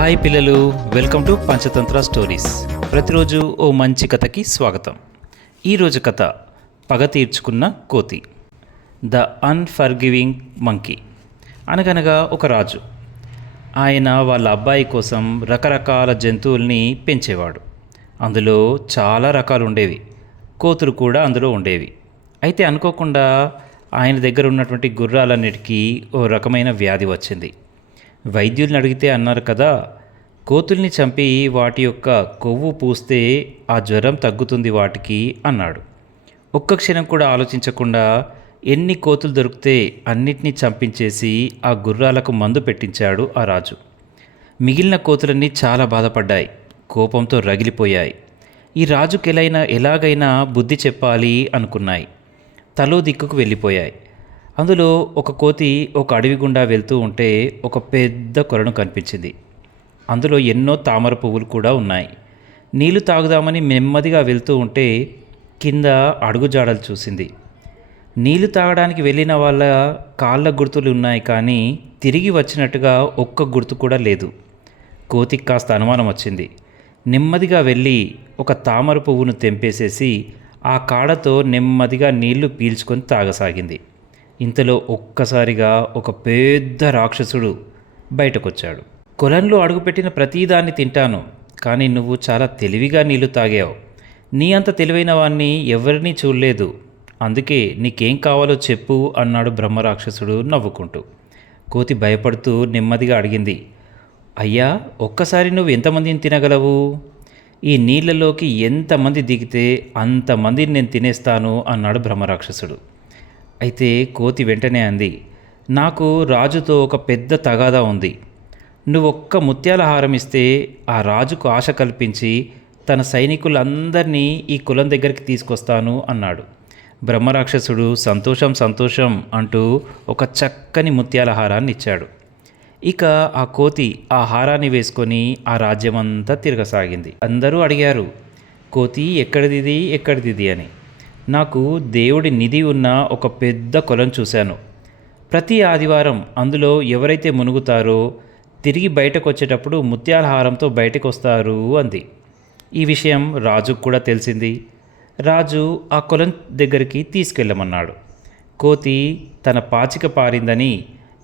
Hi పిల్లలు, welcome to Panchatantra stories. ప్రతిరోజు ఓ మంచి కథకి స్వాగతం. ఈరోజు కథ పగ తీర్చుకున్న కోతి, ద అన్ఫర్గివింగ్ మంకీ. అనగనగా ఒక రాజు. ఆయన వాళ్ళ అబ్బాయి కోసం రకరకాల జంతువుల్ని పెంచేవాడు. అందులో చాలా రకాలు ఉండేవి. కోతులు కూడా అందులో ఉండేవి. అయితే అనుకోకుండా ఆయన దగ్గర ఉన్నటువంటి గుర్రాలన్నిటికీ ఓ రకమైన వ్యాధి వచ్చింది. వైద్యుల్ని అడిగితే అన్నారు కదా, కోతుల్ని చంపి వాటి యొక్క కొవ్వు పూస్తే ఆ జ్వరం తగ్గుతుంది వాటికి అన్నాడు. ఒక్క క్షణం కూడా ఆలోచించకుండా ఎన్ని కోతులు దొరికితే అన్నిటినీ చంపించేసి ఆ గుర్రాలకు మందు పెట్టించాడు ఆ రాజు. మిగిలిన కోతులన్నీ చాలా బాధపడ్డాయి, కోపంతో రగిలిపోయాయి. ఈ రాజుకి ఎలాగైనా బుద్ధి చెప్పాలి అనుకున్నాయి. తలో దిక్కుకు వెళ్ళిపోయాయి. అందులో ఒక కోతి ఒక అడవి గుండా వెళ్తూ ఉంటే ఒక పెద్ద కొలను కనిపించింది. అందులో ఎన్నో తామర పువ్వులు కూడా ఉన్నాయి. నీళ్లు తాగుదామని నెమ్మదిగా వెళ్తూ ఉంటే కింద అడుగుజాడలు చూసింది. నీళ్లు తాగడానికి వెళ్ళిన వాళ్ళ కాళ్ళ గుర్తులు ఉన్నాయి, కానీ తిరిగి వచ్చినట్టుగా ఒక్క గుర్తు కూడా లేదు. కోతికి కాస్త అనుమానం వచ్చింది. నెమ్మదిగా వెళ్ళి ఒక తామర పువ్వును తెంపేసేసి ఆ కాడతో నెమ్మదిగా నీళ్లు పీల్చుకొని తాగసాగింది. ఇంతలో ఒక్కసారిగా ఒక పెద్ద రాక్షసుడు బయటకొచ్చాడు. కొలంలో అడుగుపెట్టిన ప్రతిదాన్ని తింటాను, కానీ నువ్వు చాలా తెలివిగా నీళ్లు తాగావు. నీ అంత తెలివైన వాణ్ణి ఎవరినీ చూడలేదు, అందుకే నీకేం కావాలో చెప్పు అన్నాడు బ్రహ్మరాక్షసుడు నవ్వుకుంటూ. కోతి భయపడుతూ నెమ్మదిగా అడిగింది, అయ్యా, ఒక్కసారి నువ్వు ఎంతమందిని తినగలవు? ఈ నీళ్లలోకి ఎంతమంది దిగితే అంతమందిని నేను తినేస్తాను అన్నాడు బ్రహ్మరాక్షసుడు. అయితే కోతి వెంటనే అంది, నాకు రాజుతో ఒక పెద్ద తగాదా ఉంది. నువ్వొక్క ముత్యాల హారం ఇస్తే ఆ రాజుకు ఆశ కల్పించి తన సైనికులందరినీ ఈ కులం దగ్గరికి తీసుకొస్తాను అన్నాడు. బ్రహ్మరాక్షసుడు సంతోషం సంతోషం అంటూ ఒక చక్కని ముత్యాల హారాన్ని ఇచ్చాడు. ఇక ఆ కోతి ఆ హారాన్ని వేసుకొని ఆ రాజ్యమంతా తిరగసాగింది. అందరూ అడిగారు, కోతి ఎక్కడిది అని. నాకు దేవుడి నిధి ఉన్న ఒక పెద్ద కొలం చూశాను. ప్రతి ఆదివారం అందులో ఎవరైతే మునుగుతారో తిరిగి బయటకు వచ్చేటప్పుడు ముత్యాల హారంతో బయటకు వస్తారు అంది. ఈ విషయం రాజుకు కూడా తెలిసింది. రాజు ఆ కొలం దగ్గరికి తీసుకెళ్ళమన్నాడు. కోతి తన పాచిక పారిందని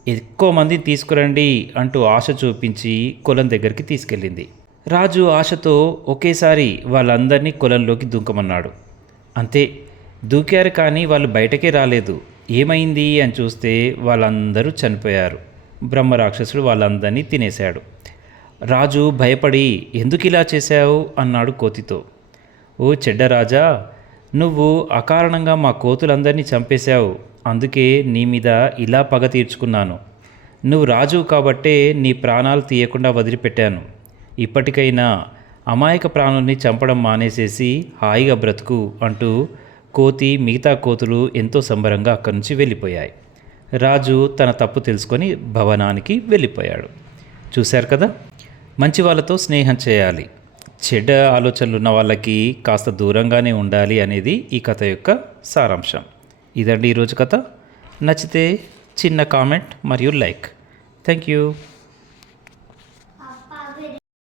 ఎక్కువ మందిని తీసుకురండి అంటూ ఆశ చూపించి కొలం దగ్గరికి తీసుకెళ్ళింది. రాజు ఆశతో ఒకేసారి వాళ్ళందరినీ కొలంలోకి దుంకమన్నాడు. అంతే, దూకారు, కానీ వాళ్ళు బయటకే రాలేదు. ఏమైంది అని చూస్తే వాళ్ళందరూ చనిపోయారు. బ్రహ్మరాక్షసుడు వాళ్ళందరినీ తినేశాడు. రాజు భయపడి, ఎందుకు ఇలా చేశావు అన్నాడు కోతితో. ఓ చెడ్డరాజా, నువ్వు అకారణంగా మా కోతులందరినీ చంపేశావు, అందుకే నీ మీద ఇలా పగ తీర్చుకున్నాను. నువ్వు రాజు కాబట్టే నీ ప్రాణాలు తీయకుండా వదిలిపెట్టాను. ఇప్పటికైనా అమాయక ప్రాణుల్ని చంపడం మానేసేసి హాయిగా బ్రతుకు అంటూ కోతి మిగతా కోతులు ఎంతో సంబరంగా అక్కడి నుంచి వెళ్ళిపోయాయి. రాజు తన తప్పు తెలుసుకొని భవనానికి వెళ్ళిపోయాడు. చూశారు కదా, మంచి వాళ్ళతో స్నేహం చేయాలి, చెడ్డ ఆలోచనలు ఉన్న వాళ్ళకి కాస్త దూరంగానే ఉండాలి అనేది ఈ కథ యొక్క సారాంశం. ఇదండి ఈరోజు కథ. నచ్చితే చిన్న కామెంట్ మరియు లైక్. Thank you.